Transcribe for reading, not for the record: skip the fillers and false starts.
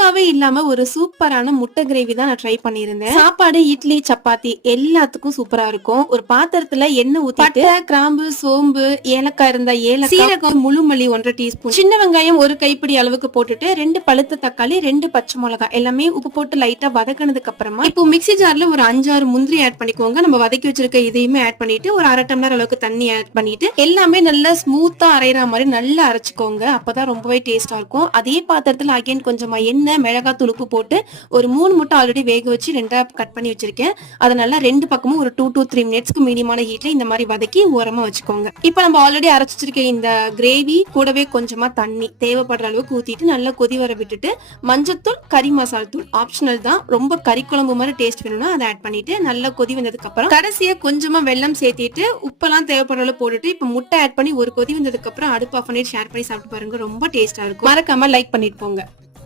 தேங்காவே இல்லாம ஒரு சூப்பரான முட்டை கிரேவி தான் நான் ட்ரை பண்ணியிருந்தேன். சாப்பாடு, இட்லி, சப்பாத்தி எல்லாத்துக்கும் சூப்பரா இருக்கும். ஒரு பாத்திரத்துல எண்ணெய் ஊத்திட்டு பட்டை, கிராம்பு, சோம்பு, ஏலக்காய் இருந்தா ஏலக்காய், சீரகம், முழு மல்லி 1 டீஸ்பூன், சின்ன வெங்காயம் 1 கைப்பிடி அளவுக்கு போட்டுட்டு 2 பழுத்த தக்காளி, 2 பச்சை மிளகாய் எல்லாமே உப்பு போட்டு லைட்டா வதக்கினதுக்கு அப்புறமா இப்போ மிக்ஸி ஜார்ல ஒரு 5-6 முந்திரி ஆட் பண்ணிக்கோங்க. நம்ம வதக்கி வச்சிருக்க இதையுமே ஆட் பண்ணிட்டு ஒரு 1/2 டம்ளர் அளவுக்கு தண்ணி ஆட் பண்ணிட்டு எல்லாமே நல்லா ஸ்மூத்தா அரைகிற மாதிரி நல்லா அரைச்சுக்கோங்க. அப்பதான் ரொம்பவே டேஸ்டா இருக்கும். அதே பாத்திரத்துல அகைன் கொஞ்சமா எண்ணெய், மிளகாத்தூள், உப்பு போட்டு ஒரு 3 முட்டை ஆல்ரெடி வேக வச்சு 2ஆ கட் பண்ணி வச்சிருக்கேன். அதனால 2 பக்கமும் ஒரு 2 to 3 மினிட்ஸ்க்கு மீடியமான ஹீட்ல இந்த மாதிரி வதக்கி ஓரமா வச்சுக்கோங்க. இப்போ நம்ம ஆல்ரெடி அரைச்சு வச்சிருக்க இந்த கிரேவி கூடவே கொஞ்சமா தண்ணி தேவைப்படுற அளவுக்கு ஊத்திட்டு நல்லா கொதி வர விட்டுட்டு மஞ்சத்தூள், கறி மசால் தூள் ஆப்ஷனல் தான். ரொம்ப கறி குழம்பு மாதிரி டேஸ்ட் வேணும்னா அதை ஆட் பண்ணிட்டு நல்லா கொதி வந்ததுக்கு அப்புறம் கடைசியா கொஞ்சமா வெல்லம் சேர்த்திட்டு உப்பெல்லாம் தேவைப்படுற அளவு போட்டுட்டு இப்போ முட்டை ஆட் பண்ணி ஒரு கொதி வந்ததுக்கு அப்புறம் அடுப்பு ஆஃப் பண்ணிட்டு ஷேர் பண்ணி சாப்பிட்டு பாருங்க. ரொம்ப டேஸ்டா இருக்கும். மறக்காம லைக் பண்ணிட்டு போங்க.